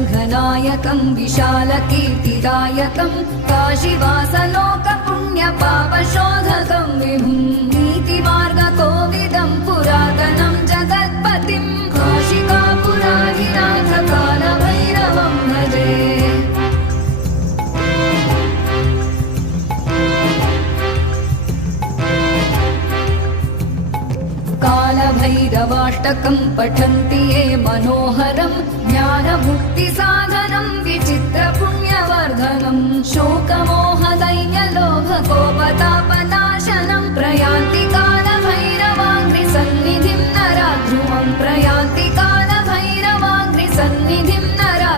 रङ्गनायकं विशालकीर्तिदायकं काशीवासलोकपुण्यपापशोधकं विभुं नीतिमार्गकोविदं पुरातनं जगत्पतिं काशिकापुराधिनाथ कालभैरवं भजे। कालभैरवाष्टकं पठन्ति ये मनोहरं